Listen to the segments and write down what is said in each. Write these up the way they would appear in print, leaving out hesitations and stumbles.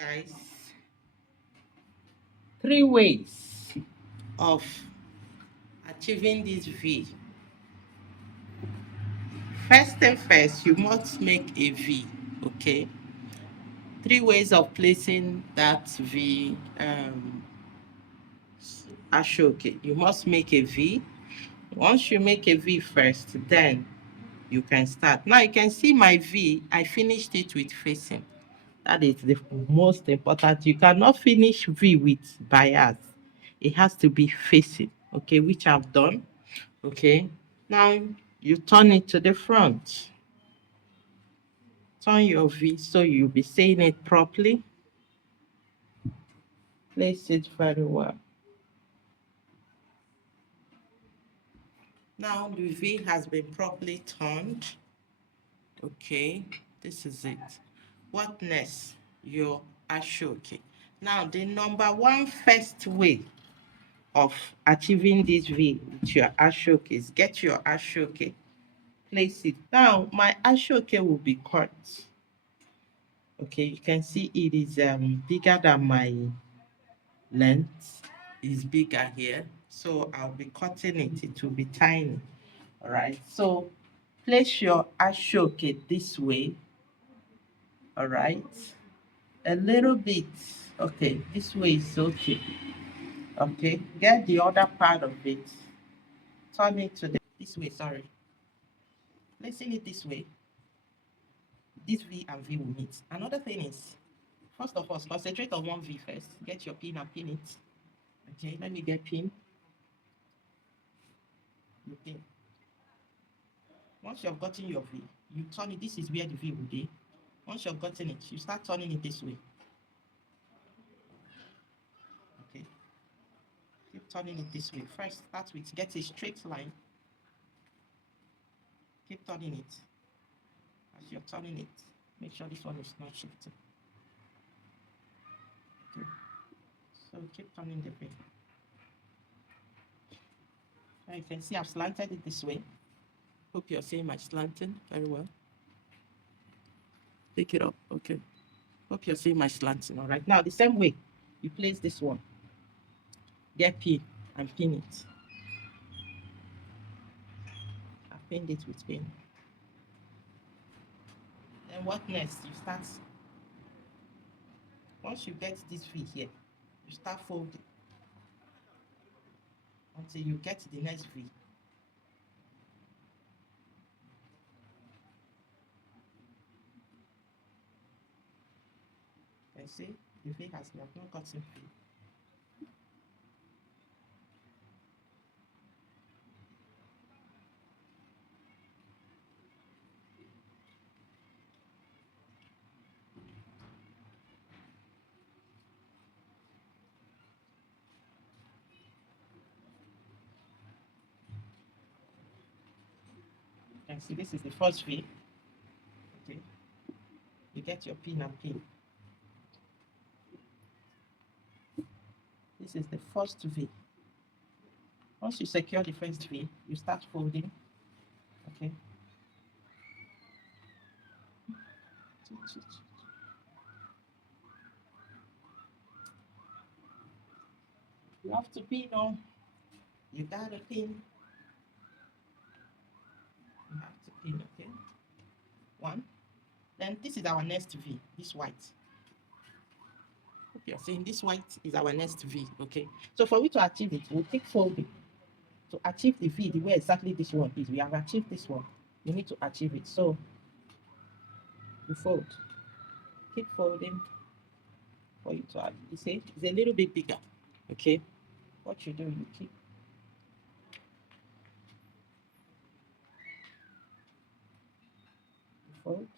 guys, three ways of achieving this V. First thing first, you must make a V, okay? Three ways of placing that V Aso Oke. You must make a V. Once you make a V first, then you can start. Now you can see my V, I finished it with facing. That is the most important. You cannot finish V with bias. It has to be facing, okay, which I've done. Okay. Now you turn it to the front. Turn your V so you'll be saying it properly. Place it very well. Now the V has been properly turned. Okay, this is it. What next? Your Aso Oke. Now the number one first way of achieving this V with your Aso Oke is get your Aso Oke, place it. Now my Aso Oke will be cut. Okay, you can see it is bigger than my length. Is bigger here, so I'll be cutting it. It will be tiny. All right. So place your Aso Oke this way. All right. A little bit. Okay, this way is okay. Okay, get the other part of it. Turn it to this way. Sorry. Placing it this way, this V and V will meet. Another thing is, first of all, concentrate on one V first. Get your pin and pin it. Okay, let me get pin. You pin. Once you have gotten your V, you turn it. This is where the V will be. Once you've gotten it, you start turning it this way. Okay. Keep turning it this way. First, start with get a straight line. Keep turning it. As you're turning it, make sure this one is not shifting. Okay. So keep turning the pin. Now you can see I've slanted it this way. Hope you're seeing my slanting very well. Pick it up. Okay. Hope you're seeing my slanting. All right. Now the same way you place this one. Get pin and pin it. I've pinned it with pin. Then what next? You start. Once you get this V here, you start folding until you get the next V. And see, the V has not gotten V. And see, this is the first V. Okay. You get your pin and pin. This is the first V. Once you secure the first V, you start folding. Okay. You have to pin on. You gotta pin. You have to pin, okay? One. Then this is our next V, this white. Hope you're seeing this white is our next V, okay? So for we to achieve it, we'll keep folding. To achieve the V the way exactly this one is, we have achieved this one. You need to achieve it. So you fold. Keep folding for you to have. You see, it's a little bit bigger, okay? What you do, you keep. You fold.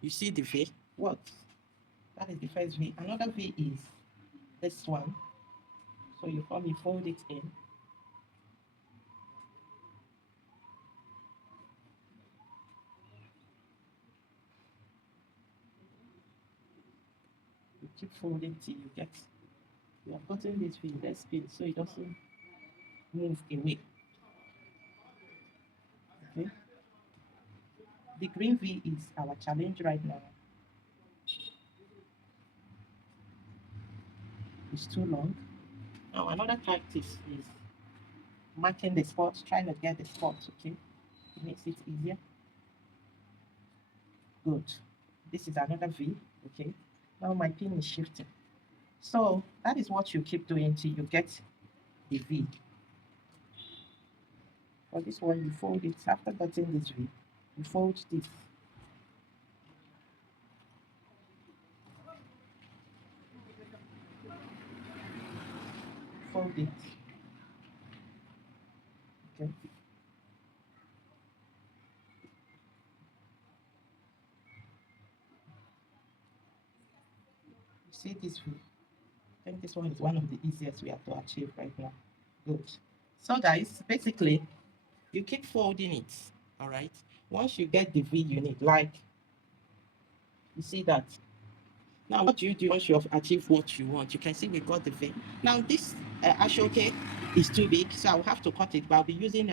You see the V? What? That is the first V. Another V is this one. So you fold it in. You keep folding till you have gotten this V, let's spin so it doesn't move away. Okay. The green V is our challenge right now. It's too long. Now another tactics is marking the spots, trying to get the spots, okay? It makes it easier. Good. This is another V, okay? Now my pin is shifting. So that is what you keep doing till you get the V. For this one, you fold it. After getting this V, you fold this. Fold it. Okay. You see this V? I think this one is one of the easiest we have to achieve right now. Good. So guys, basically, you keep folding it, all right? Once you get the V you need, like, you see that. Now, what do you do once you have achieved what you want? You can see we got the V. Now, this Aso Oke is too big, so I'll have to cut it, but I'll be using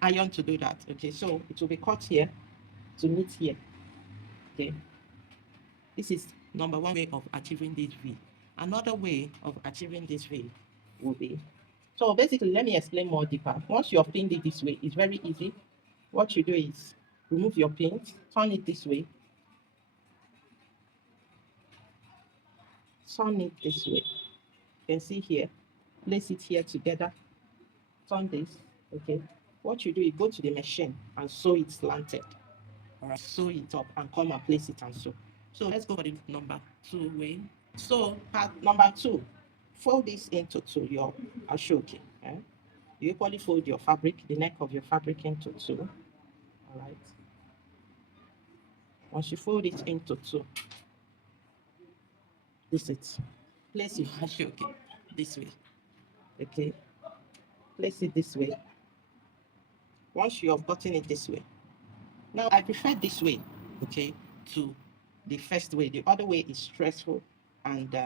iron to do that, okay? So it will be cut here to meet here, okay? This is number one way of achieving this V. Another way of achieving this V will be, so basically, let me explain more deeper. Once you have pinned it this way, it's very easy. What you do is remove your pins, turn it this way, turn it this way. You can see here, place it here together, turn this, okay? What you do, you go to the machine and sew it slanted. All right, sew it up and come and place it and sew. So let's go for the number 2 way. So part number 2, fold this into your Aso Oke. You equally fold your fabric, the neck of your fabric into 2. All right. Once you fold it into 2, this is, place your Aso Oke this way. Okay. Place it this way. Once you have gotten it this way. Now I prefer this way, okay, to the first way. The other way is stressful and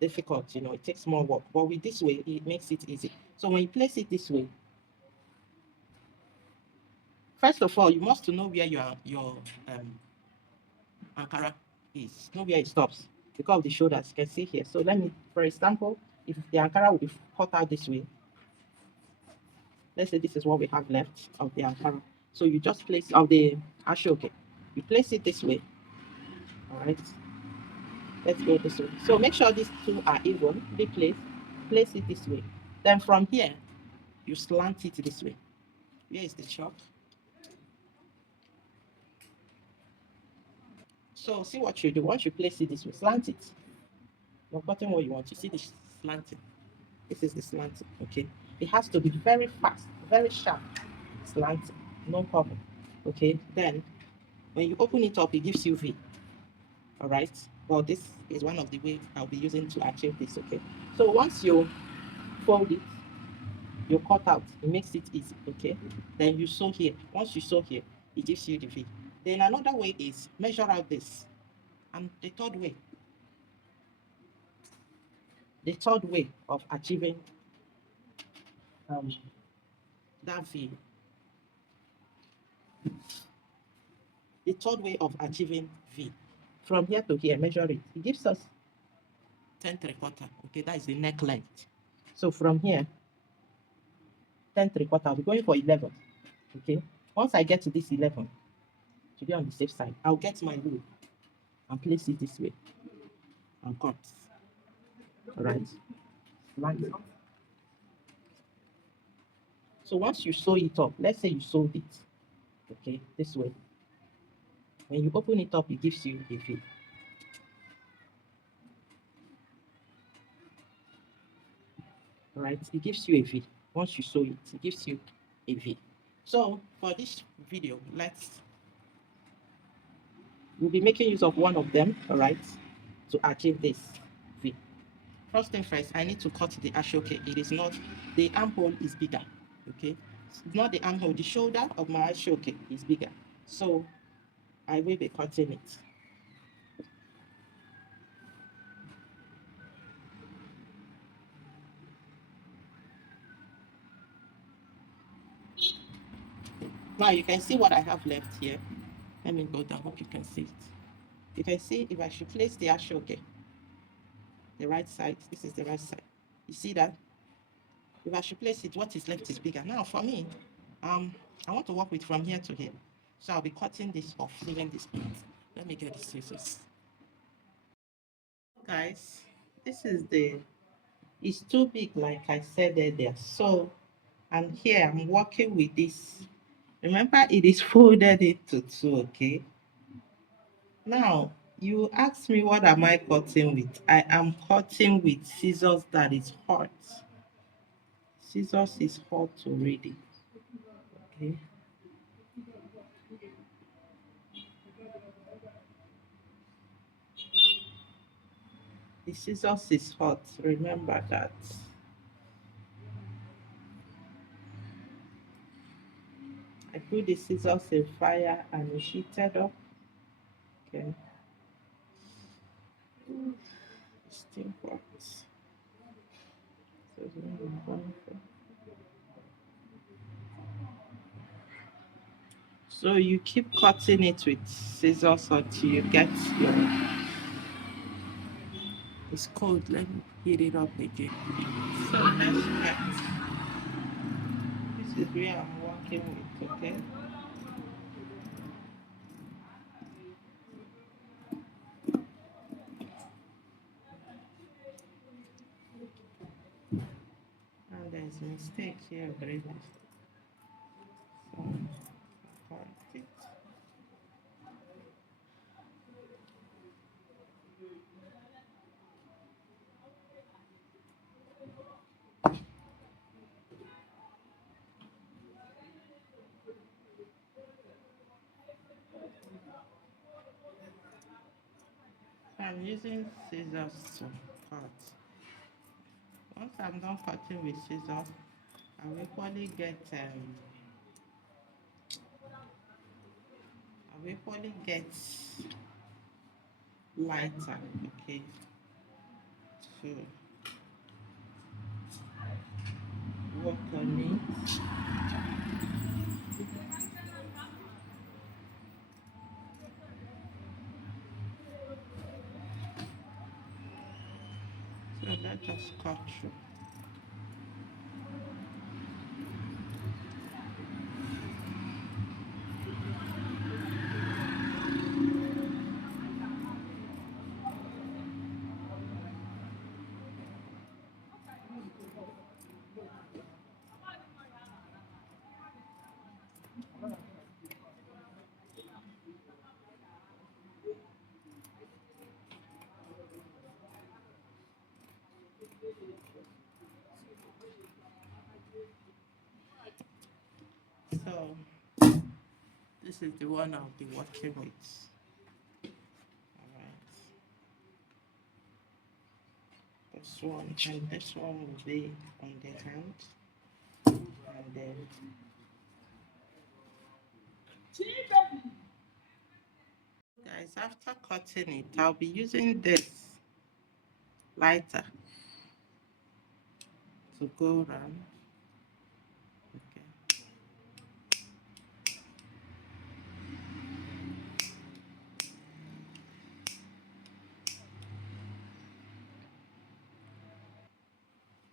difficult, you know, it takes more work. But with this way, it makes it easy. So when you place it this way, first of all, you must know where your Ankara is, know where it stops because of the shoulders. You can see here. So let me, for example, if the Ankara will be cut out this way, let's say this is what we have left of the Ankara. So you just place of the Aso Oke. You place it this way. All right. Let's go this way. So make sure these two are even. Be placed. Place it this way. Then from here, you slant it this way. Here is the chop. So see what you do. Once you place it this way, slant it. You're cutting what you want. You see the slanting. This is the slanting. Okay. It has to be very fast, very sharp. Slanting. No problem. Okay. Then when you open it up, it gives you V. All right. Well, this is one of the ways I'll be using to achieve this. Okay. So once you fold it, you cut out, it makes it easy, okay? Then you sew here. Once you sew here, it gives you the V. Then another way is measure out this. And the third way of achieving that V, the third way of achieving V, from here to here, measure it. It gives us 10 3/4, okay? That is the neckline. So from here, 10 3/4, I'll be going for 11, okay? Once I get to this 11, to be on the safe side, I'll get my rule and place it this way and cut. All right, slant it. So once you sew it up, let's say you sewed it, okay, this way. When you open it up, it gives you a V. All right, it gives you a V. Once you sew it, it gives you a V. So for this video, we'll be making use of one of them, all right, to achieve this V. First thing first, I need to cut the Aso Oke. It is not, the armhole is bigger, okay? It's not the armhole, the shoulder of my Aso Oke is bigger. So I will be cutting it. Now you can see what I have left here. Let me go down, hope you can see it. You can see if I should place the Aso Oke, the right side, this is the right side. You see that? If I should place it, what is left is bigger. Now for me, I want to work with from here to here. So I'll be cutting this off, leaving this part. Let me get the scissors. Guys, this is it's too big like I said earlier. So I'm here, I'm working with this. Remember, it is folded into two, okay? Now, you ask me what am I cutting with? I am cutting with scissors that is hot. Scissors is hot already, okay? The scissors is hot, remember that. I put the scissors in fire and it heated up, okay? It's still hot. So it's really wonderful. So you keep cutting it with scissors until you get your. It's cold. Let me heat it up again. So let's cut. This is where I'm working with. Okay. And there's a mistake here already. So correct it. So I'm using scissors to cut. Once I'm done cutting with scissors, I will equally get lighter, okay, to work on it. So let's just cut through. So this is the one I'll be working with. All right. This one and this one will be on the hand, and then guys, after cutting it, I'll be using this lighter to go around. Okay.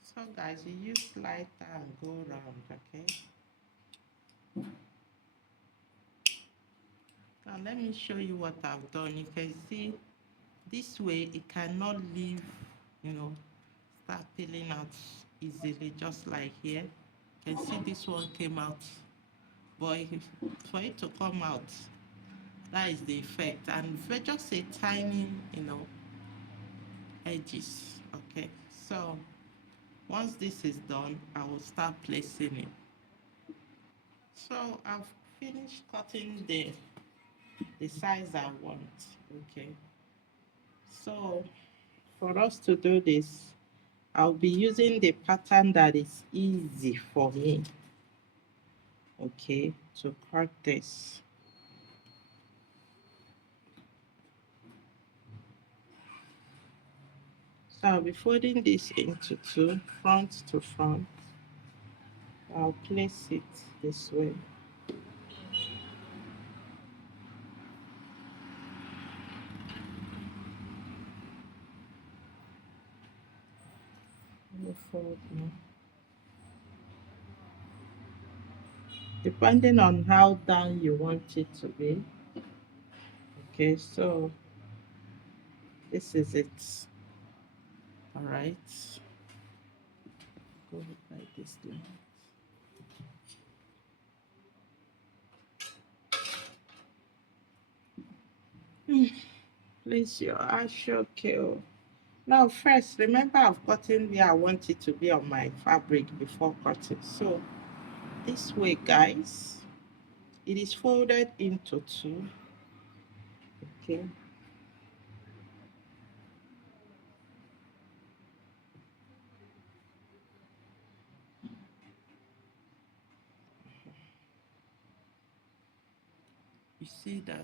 So guys, you use lighter and go around, okay? Now let me show you what I've done. You can see this way it cannot leave, you know, start peeling out easily, just like here. You can see this one came out, but for it to come out, that is the effect. And for just a tiny, you know, edges, okay? So once this is done, I will start placing it. So I've finished cutting the size I want, okay? So for us to do this, I'll be using the pattern that is easy for me, okay, to cut this. So I'll be folding this into two, front to front. I'll place it this way. fold now. Depending on how down you want it to be. Okay, so this is it. All right, go by this line. Place your Aso Oke. Now first, remember I've gotten where I want it to be on my fabric before cutting. So this way, guys, it is folded into two. Okay. You see that?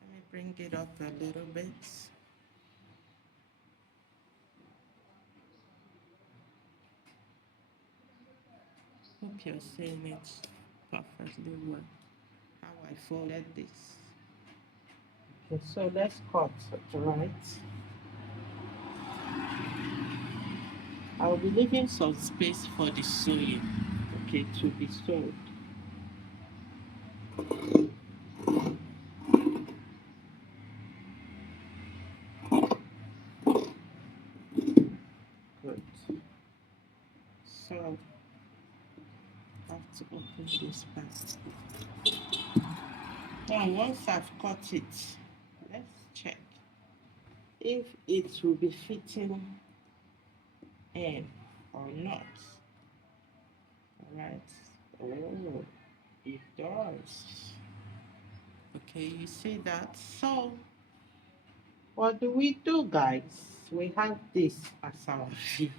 Let me bring it up a little bit. Hope you're seeing it perfectly well. How I folded this. Okay, so let's cut it, right? I'll be leaving some space for the sewing, okay, to be sewed. Good. So I have to open this part. Now, once I've cut it, let's check if it will be fitting in or not. All right. Oh, it does. Okay, you see that? So, what do we do, guys? We have this as our V.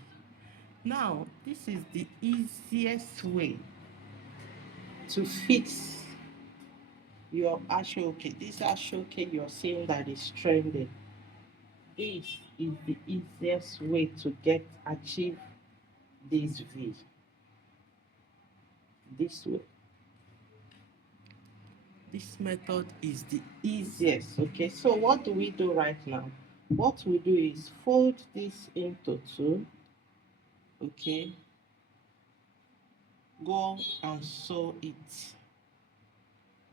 Now, this is the easiest way to fix your Aso Oke. This Aso Oke you're seeing that is trending. This is the easiest way to achieve this V. This way. This method is the easiest. Okay, so what do we do right now? What we do is fold this into two. Okay, go and sew it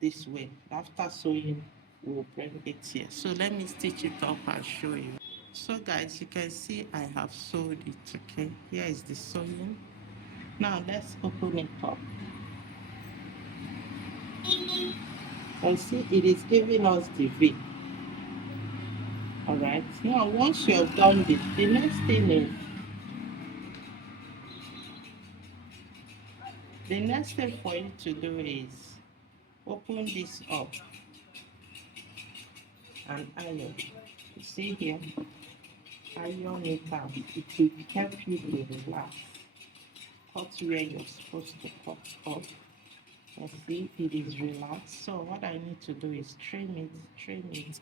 this way. After sewing, we'll bring it here. So let me stitch it up and show you. So guys, you can see I have sewed it. Okay, here is the sewing. Now let's open it up and see it is giving us the V. All right, now once you have done this, the next thing is the next thing for you to do is open this up and iron. You see here, iron it out. It will help you to relax. Cut where you're supposed to cut off. And see it is relaxed. So what I need to do is trim it,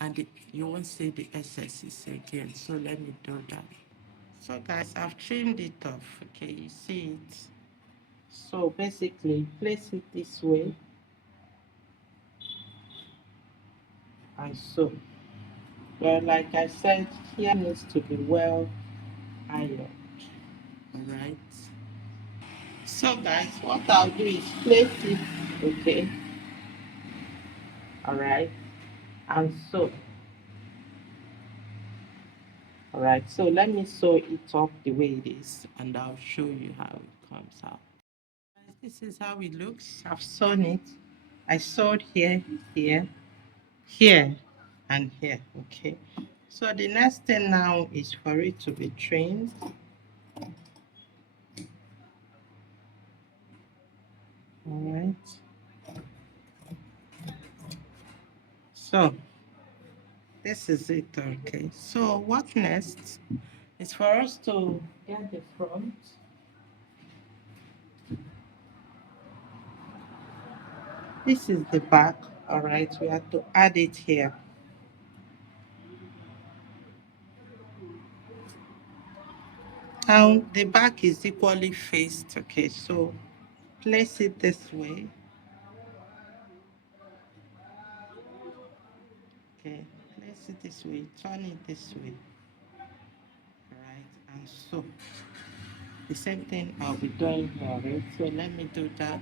and you won't see the excesses again. So let me do that. So guys, I've trimmed it off. Okay, you see it. So basically, place it this way and sew. But like I said, here needs to be well ironed. Alright. So guys, what I'll do is place it, okay, alright, and sew. Alright, so let me sew it up the way it is and I'll show you how it comes out. This is how it looks. I've sewn it. I sewed here, here, here, and here, okay. So the next thing now is for it to be trimmed. Alright. So this is it, okay. So what next is for us to get the front. This is the back, all right. We have to add it here. Now the back is equally faced, okay. So place it this way. Okay, place it this way, turn it this way. All right. and so the same thing I'll be doing here, right? So let me do that.